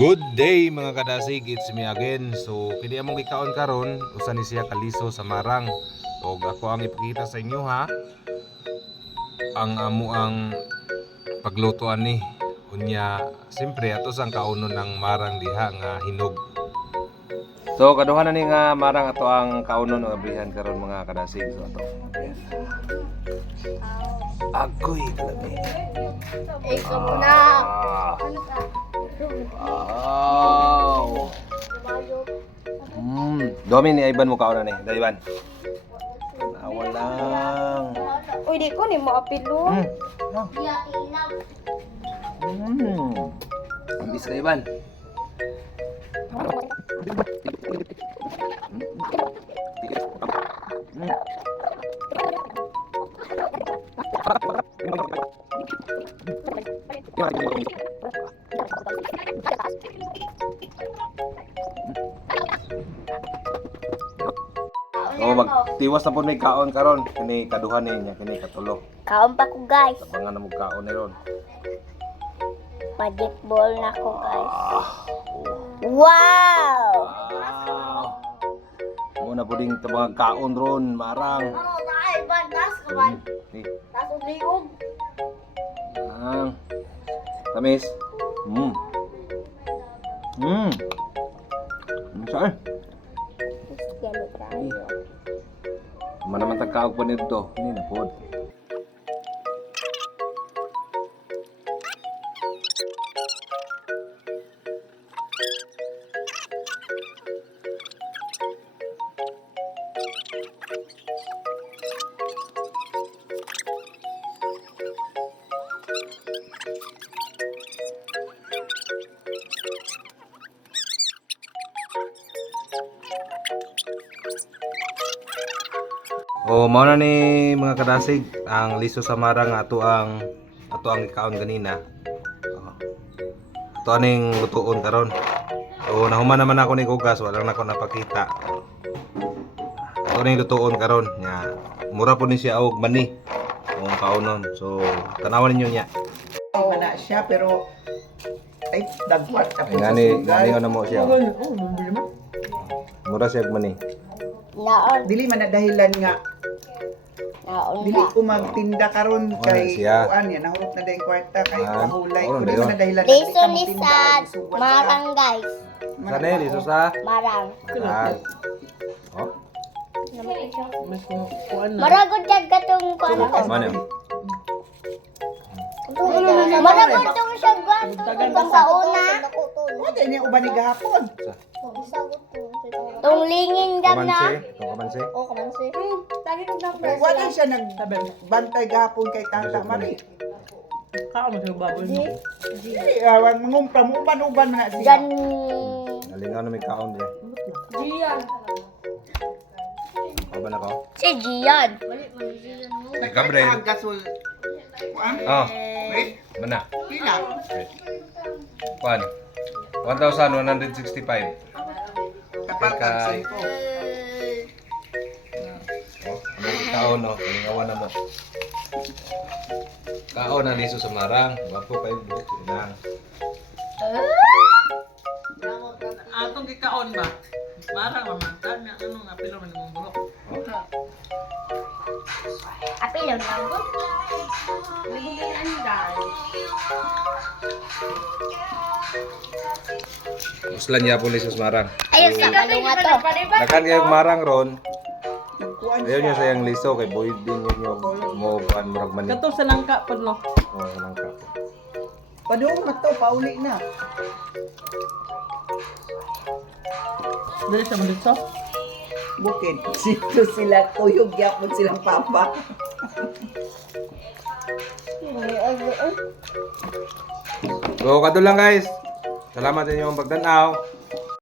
Good day mga kadasig, it's me again. So kini among gikaon karon usa ni siya kaliso sa marang. So ako ang ipakita sa inyo ha. Ang amo ang paglutoan ni. Unya siyempre ato sang kaunon ng marang diha nga hinog. So kaduha na ni nga marang ato ang kaunon o abrihan karon mga kadasig. So ato. Agoy kalami. Ikaw muna. Wow. Domi ni Ivan mo kaon na ni. Da Ivan. Nawalang. Uy, di ko ni mo apilo. Ambis ka Ivan. So magtiwas na po may kaon karon kini kaduhan niya kini katulo. Kaon pa ko guys. Tabangan na mo kaon ni ron. Magic ball na ko guys. Wow. Wow! Muna po ding tabang kaon ron marang. Ano na ay bandas kaman. Ni. Tapos liog. Tamis. Saan? Gano tayo. Mana man tagkaog pa nito. Ini na pod. O mao na ni mga kadasig ang liso sa marang ato ang ikaon ganina. Ato aning lutuon karon. So nahuman naman ako ni Kugas, wala na ako napakita. Ato ning lutuon karon nga mura po ni siya og mani ang kaunon. So tanawan ninyo niya. Wala siya pero ay dagwat tapos Ngani na mo siya. Mura siya og mani. Naon. dili man na dahilan nga Naon dili na. ko magtinda karon kay siya. kuan ya nahurot na dayong kwarta kay Ah, mahulay oo, dili dayon. man na dahilan Liso ni sa marang guys. Sana liso sa Marang. marang. Oh, Maragod jud katong kuan ko. mana? Maragod tong siya guan. Tong sa una. Wa ni uban ni gahapon. Tong lingin jam na. Kamansi? Oh, kamansi. Wa din siya nagbantay gahapon kay Tanta Mari. Dili awan mangumpra mo uban na siya. Gan. Nalingaw na may kaon din. Gian. Kaban ako? Si Gian. Ikaw, Bre. Gasol. Kuan? Oh, Wait, mana? pila? Kuan? 1,165. Kapag Kay- ko. Oh, ano kaon no? Nalingawan na mo. Kaon na liso sa marang. Wapo kayo buhok. Inang. Atong gikaon ba? Marang mamanta na ano nga pilo man mong bulok. Apil lang lang. Muslan niya po liso sa marang. Ayos sa kalunga to. Dakan kayo marang ron. Nagkuan Ayaw niyo sayang liso kay buhid din yun yung mo kuan murag mani. Katong sa langka pod no. Oh, nang ka. Padung mato pauli na. Dili sa dito. Bukid. Sito sila tuyog yapon silang papa. So, kadto lang guys. Salamat sa inyong pagtanaw.